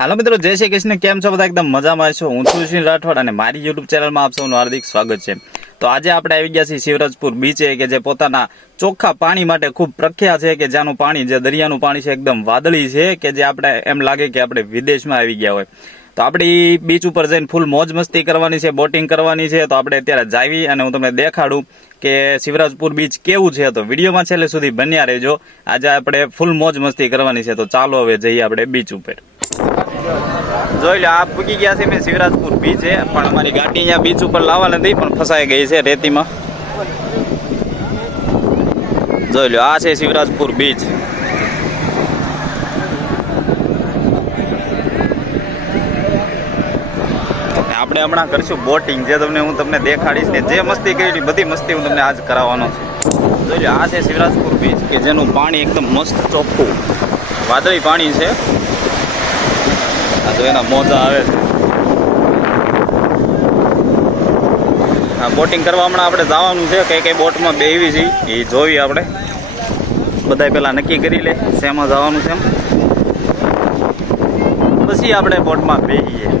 હાલો મિત્રો, જય શ્રી કૃષ્ણ. કેમ છો બધા? એકદમ મજામાં છો. હું છું શ્રી રાઠોડ અને મારી યુટ્યુબ ચેનલમાં આપ સૌનું હાર્દિક સ્વાગત છે. તો આજે આપણે આવી ગયા છીએ શિવરાજપુર બીચે, કે જે પોતાના ચોખ્ખા પાણી માટે ખૂબ પ્રખ્યાત છે, કે જ્યાંનું પાણી, જે દરિયાનું પાણી છે, એકદમ વાદળી છે, કે જે આપણે એમ લાગે કે આપણે વિદેશમાં આવી ગયા હોય. તો આપણે બીચ ઉપર જઈને ફૂલ મોજ મસ્તી કરવાની છે, બોટિંગ કરવાની છે. તો આપણે અત્યારે જાવી અને હું તમને દેખાડું કે શિવરાજપુર બીચ કેવું છે. તો વિડીયોમાં છેલ્લે સુધી બન્યા રહેજો. આજે આપણે ફૂલ મોજ મસ્તી કરવાની છે. તો ચાલો હવે જઈએ આપણે બીચ ઉપર. જોઈ લો, આ પૂગી ગયા છે મેં શિવરાજપુર બીચ છે, પણ અમારી ગાડી અહીંયા બીચ ઉપર લાવવા નથી, પણ ફસાઈ ગઈ છે રેતીમાં. જોઈ લો, આ છે શિવરાજપુર બીચ. આપણે હમણાં કરીશું બોટિંગ, જે હું તમને દેખાડીશ ને જે મસ્તી કરી બધી મસ્તી હું તમને આજ કરાવવાનો છું. જોઈ લો, આ છે શિવરાજપુર બીચ, કે જેનું પાણી એકદમ મસ્ત ચોખ્ખું વાદળી પાણી છે. આ તો એના મોજા આવે છે. આ બોટિંગ કરવા હમણાં આપણે જવાનું છે. કઈ કઈ બોટમાં બેહવી છે એ જોવી આપણે. બધા પેલા નક્કી કરી લે શેમાં જવાનું છે, પછી આપણે બોટમાં બેહીએ.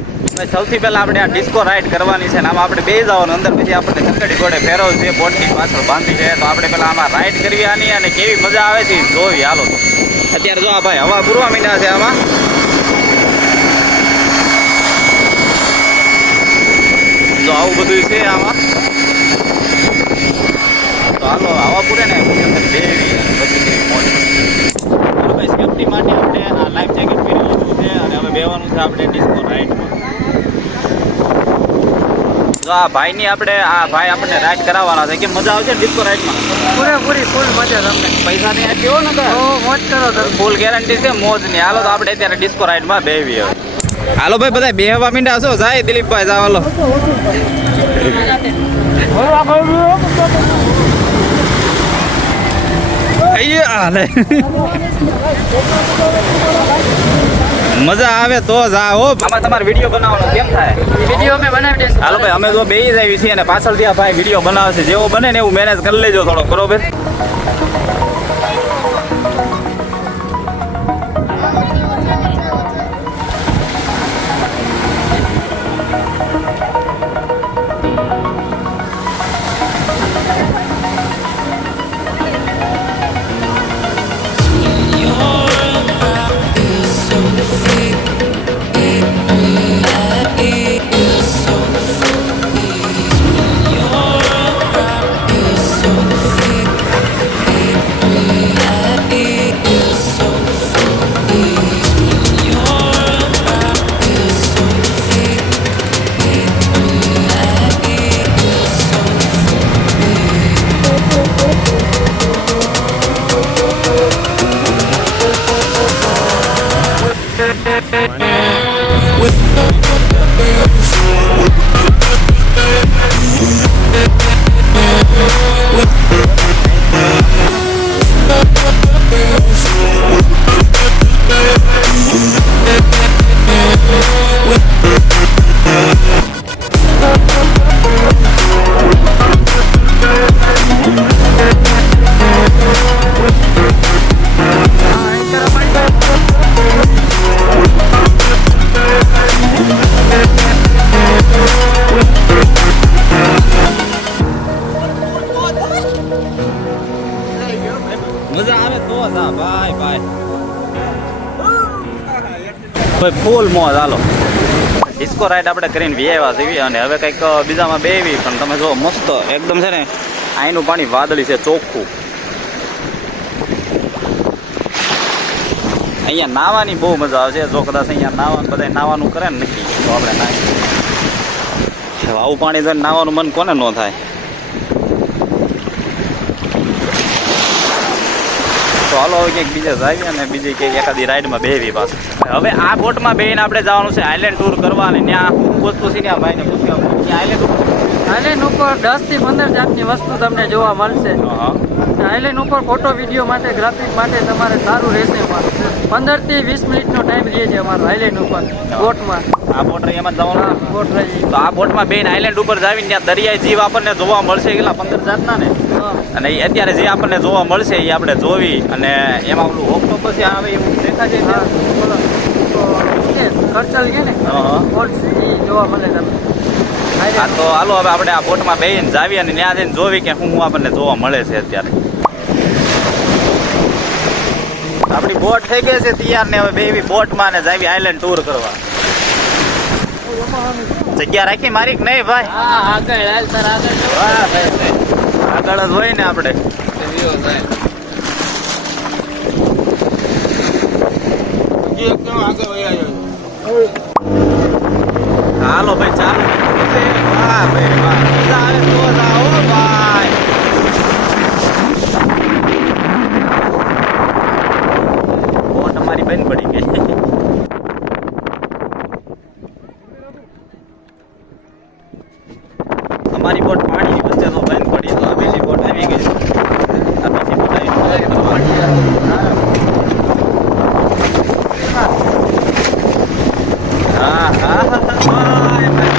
સૌથી પહેલા આપણે આ ડિસ્કો રાઈડ કરવાની છે ને આમાં આપણે બે જવાનું અંદર, પછી આપણે ચકડી ઘોડે ફેરવ છે, બોટની પાછળ બાંધી છે. તો આપણે પેલા આમાં રાઈડ કરવી આની, અને કેવી મજા આવે છે જોવી. હાલો તો અત્યારે જો આ ભાઈ હવા પૂરવા મીના છે આમાં. જો આવું બધું છે આમાં. તો હાલો હવા પૂરે ને પછી અંદર બેવી અને પછી મોજ. ભાઈ સેફટી માટે આપણે આ લાઈફ જેકેટ પહેરી લીધું છે અને હવે બેવાનું છે આપણે ડિસ્કો રાઈડમાં. જો આ ભાઈની આપણે આપણને રાઈડ કરાવવાના છે. કે મજા આવશે ડિસ્કો રાઈડમાં? પૂરેપૂરી ફૂલ મજા. તમને પૈસા નહીં આપ્યો ને તો મોજ કરો તમે. ફૂલ ગેરંટી છે મોજની. હાલો તો આપણે અત્યારે ડિસ્કો રાઈડમાં બેવી હવે. હાલો ભાઈ, બધા બેહવા મીંડા છો? જાય દિલીપભાઈ, જાવ હાલો. મજા આવે તો જાઓ. આમાં તમારે વિડીયો બનાવવાનો કેમ થાય? વિડીયો અમે બનાવી દઈશું. હાલો ભાઈ, અમે તો બેહી જ આવી છીએ અને પાછળથી આ ભાઈ વિડીયો બનાવે છે. જેવો બને ને એવું મેનેજ કરી લેજો થોડો, બરોબર? મજા આવે તો જા ભાઈ ભાઈ ફૂલ મોજ. હાલો ડિસ્કો રાઈડ આપણે કરીને વ્યાવા જેવી, અને હવે કંઈક બીજામાં બેવી. પણ તમે જો મસ્ત એકદમ છે ને, અહીંનું પાણી વાદળી છે, ચોખ્ખું. અહીંયા નાવાની બહુ મજા આવે છે. જો કદાચ અહીંયા નાવાનું બધા નાવાનું કરે ને નક્કી, તો આપણે નાખીએ. આવું પાણી જોઈને નાવાનું મન કોને ન થાય? તો હાલો હવે ક્યાંક બીજે જાય અને બીજી ક્યાંક એકાદી રાઈડમાં બેવી પાછું. હવે આ બોટમાં બેહીને આપણે જવાનું છે આઈલેન્ડ ટૂર કરવા. અને ત્યાં પૂછતું છે ત્યાં ભાઈને પૂછ્યા આઈલેન્ડ ઉપર 10 થી 15 જાતની વસ્તુ તમને જોવા મળશે. આઈલેન્ડ ઉપર ફોટો વિડીયો માટે, ગ્રાફિક માટે તમારે સારું રહેશે. 15 થી 20 મિનિટનો ટાઈમ રહે છે અમારો આઈલેન્ડ ઉપર બોટમાં. આ બોટ રહી એમાં જવાનું? બોટ રહી. તો આ બોટમાં બેન આઈલેન્ડ ઉપર જાવીને ત્યાં દરિયાઈ જીવ આપણને જોવા મળશે. કેટલા 15 જાતના ને. અને અત્યારે જે આપણને જોવા મળશે એ આપણે જોવી. અને એમાં ઓલું ઓક્ટોપસ આવે એવું દેખાય છે. ખર્ચલ છે ને હા. ફોલ્સ એ જોવા મળે તમને હા તો હાલો હવે આપણે આ બોટમાં બેહીને જાવી અને ત્યાં જઈને જોવી કે શું આપણને જોવા મળે છે અત્યારે. આપણી બોટ થઈ ગઈ છે તૈયાર ને હવે બેવી બોટમાં ને જાવી આઈલેન્ડ ટૂર કરવા. જગ્યા રાખી મારી કે નહીં ભાઈ? હા આગળ હાલ તાર આગળ જવું. વાહ ભાઈ ભાઈ. આગળ જ હોય ને આપણે. હાલો ભાઈ ચાલુ છે. વાહ ભાઈ વાહ. મજા આવે તો જાઓ ભાઈ. બોટ અમારી બંધ પડી ગઈ. અમારી બોટ પાણીની વચ્ચે તો બંધ પડી તો આ બીજી બોટ આવી ગઈ. આ બીજી બોટ આવી હા હા ભાઈ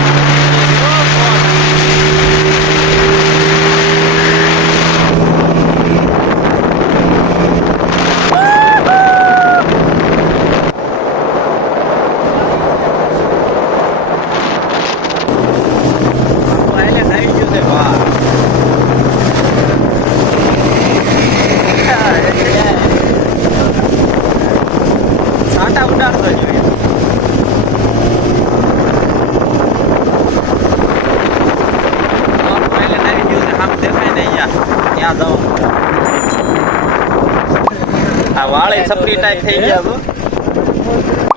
છાંટા ઉડાડતો જોઈએ. આ વાળી છપરી ટાઈપ થઈ ગયા તો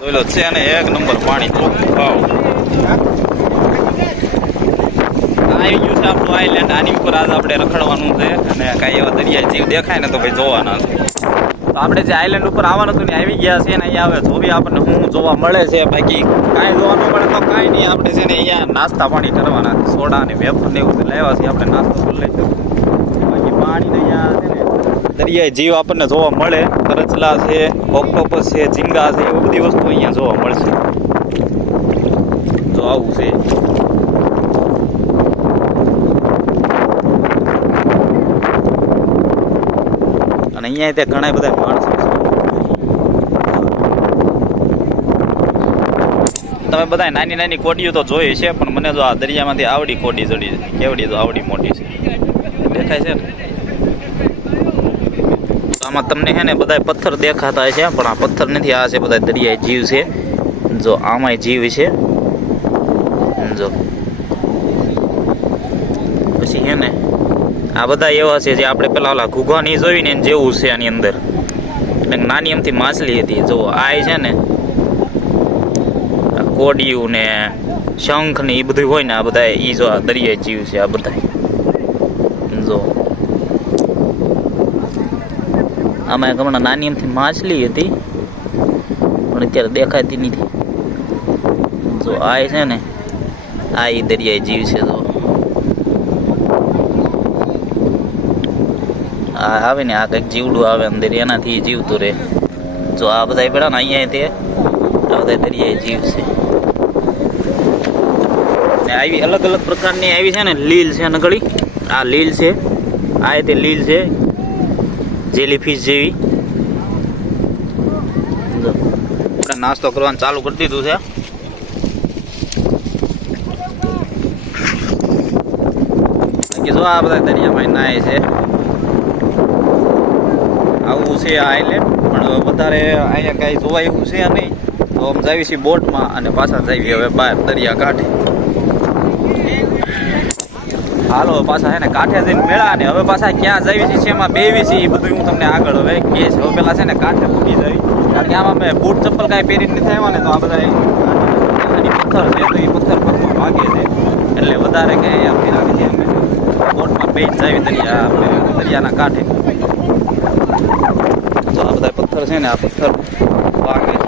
જોઈ લો છે ને એક નંબર પાણી ચોખ્ખું ખાવ. આવી ગયું છે આપણું આઈલેન્ડ. આની ઉપર આજ આપણે રખડવાનું છે અને કાંઈ એવા દરિયા જીવ દેખાય ને તો ભાઈ જોવાના છે. તો આપણે જે આઈલેન્ડ ઉપર આવવાનું હતું ને આવી ગયા છે ને અહીંયા આવે જોવી આપણને શું જોવા મળે છે. બાકી કાંઈ જોવા ન મળે તો કાંઈ નહીં. આપણે છે ને અહીંયા નાસ્તા પાણી કરવાના સોડા અને વેફર ને એવું લાવ્યા છે. આપણે નાસ્તો કરી લઈશું. બાકી પાણી અહીંયા છે ને દરિયાઈ જીવ આપણને જોવા મળે. કરચલા છે, ઓક્ટોપસ છે, ઝીંગા છે, એવી બધી વસ્તુ અહીંયા જોવા મળશે. જો આવું છે. અને અહીંયા ત્યાં ઘણા બધા માણસો છે. તમે બધા નાની નાની કોડીઓ તો જોઈ છે પણ મને જો આ દરિયામાંથી આવડી કોડી જડી છે. કેવડી તો આવડી મોટી છે દેખાય છે ને. આમાં તમને છે ને બધા પથ્થર દેખાતા છે પણ આ પથ્થર નથી. આ છે બધા દરિયાઈ જીવ છે. જો આમાંય જીવ છે. જો પછી છે ને આ બધા એવા છે જે આપણે પેલા ઓલા ઘૂઘા ની જોઈને જેવું છે આની અંદર. નાની એમથી માછલી હતી. જો આ છે ને કોડિયું ને શંખ ને એ બધું હોય ને આ બધા એ જો આ દરિયાઈ જીવ છે. આ બધા જો આમાં હમણાં નાની એમથી માછલી હતી પણ અત્યારે દેખાતી નથી. જો આ છે ને આ એ દરિયાઈ જીવ છે. જો આ આવે ને આ કંઈક જીવડું આવે અંદર એનાથી જીવતું રહે. જો આ બધા પેલા ને અહીંયા તે આ બધા દરિયાઈ જીવ છે. ને આવી અલગ અલગ પ્રકારની આવી છે ને લીલ છે નગળી. આ લીલ છે. આ તે લીલ છે જેલીફિશ જેવી. આપણે નાસ્તો કરવાનું ચાલુ કરી દીધું છે. બાકી જો આ બધા દરિયામાં નાય છે. આવું છે આ આઈલેન્ડ. પણ વધારે અહીંયા કાંઈ જોવા એવું છે નહીં. તો આમ જાવી છીએ બોટમાં અને પાછા જઈએ હવે બહાર દરિયા કાંઠે. હાલો પાછા છે ને કાંઠે જઈને મેળા ને હવે પાછા ક્યાં જાવી છીએ એમાં બેવી છીએ એ બધું હું તમને આગળ હવે કહીશ. હવે પેલા છે ને કાંઠે પૂકી જાવી કારણ કે આમાં મેં બૂટ ચપ્પલ કાંઈ પહેરીને નથી આવ્યા ને તો આ બધા પથ્થર છે તો એ પથ્થર પગમાં ભાગે છે એટલે વધારે ક્યાંય અહીંયા ફેરાવી છે અમે બોટમાં બેસી જાવી દરિયા આપણે દરિયાના કાંઠે. તો આ બધા પથ્થર છે ને આ પથ્થર ભાગે છે.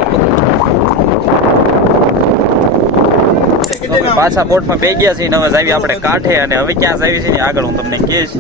પાછા બોટમાં બે ગયા છીએ હવે જાવી આપણે કાંઠે અને હવે ક્યાં જાવી છે ને આગળ હું તમને કહીશ.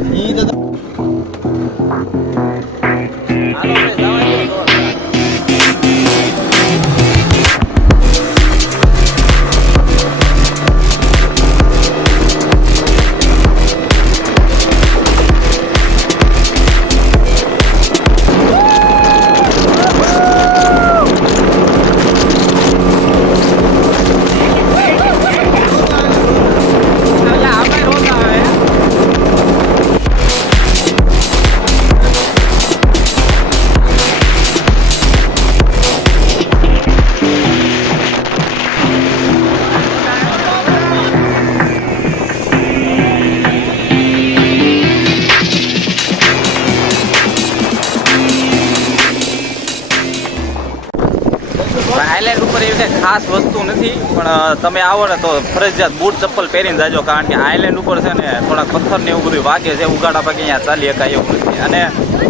કઈ ખાસ વસ્તુ નથી, પણ તમે આવો ને તો ફરજિયાત બૂટ ચપ્પલ પહેરીને જાજો, કારણ કે આઈલેન્ડ ઉપર છે ને થોડાક પથ્થર ને એવું બધું વાગે છે, ઉગાડા પાકે અહીંયા ચાલી શકાય એવું નથી, અને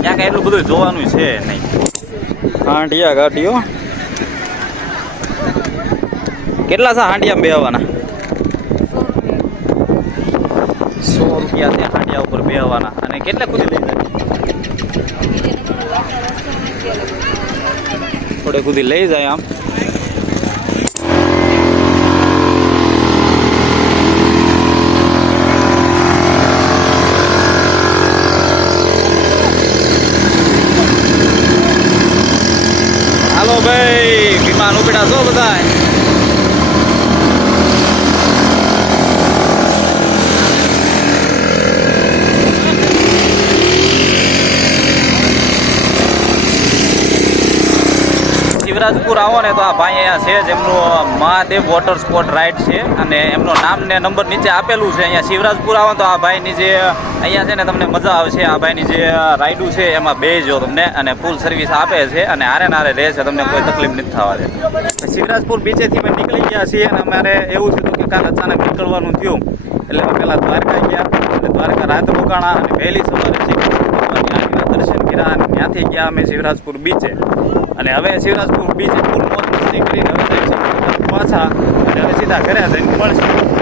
ત્યાં કઈ એટલું બધું જોવાનું છે નહીં. હાંડિયા ગાડીઓ કેટલા છે હાંડિયા બેહવાના? 100 રૂપિયા છે હાંડિયા ઉપર બેહવાના. અને કેટલા સુધી લઈ જાય? થોડે સુધી લઈ જાય આમ. હાલો ભાઈ, વિમાન ઉપડ્યા છો બધા? શિવરાજપુર આવો ને તો આ ભાઈ અહીંયા છે, જેમનું મહાદેવ વોટર સ્પોર્ટ રાઇડ છે, અને એમનો નામ ને નંબર નીચે આપેલું છે. અહીંયા શિવરાજપુર આવો તો આ ભાઈની જે અહીંયા છે ને તમને મજા આવશે. આ ભાઈની જે રાઇડું છે એમાં બેસજો તમને, અને ફૂલ સર્વિસ આપે છે, અને હારે નારે રહે છે, તમને કોઈ તકલીફ નથી થવા દે. શિવરાજપુર બીચેથી અમે નીકળી ગયા છીએ, અને અમારે એવું થયું કે કાલ અચાનક નીકળવાનું થયું, એટલે અમે પહેલાં દ્વારકા ગયા, અને દ્વારકા રાત રોકાણા, અને વહેલી સવારે દર્શન કર્યા, અને ત્યાંથી ગયા અમે શિવરાજપુર બીચે. અને હવે શિવરાજપુર બીચે ફૂલ મોજ મસ્તી કરીને હવે જાય છે પાછા, અને હવે સીધા ઘરે જઈને મળશે.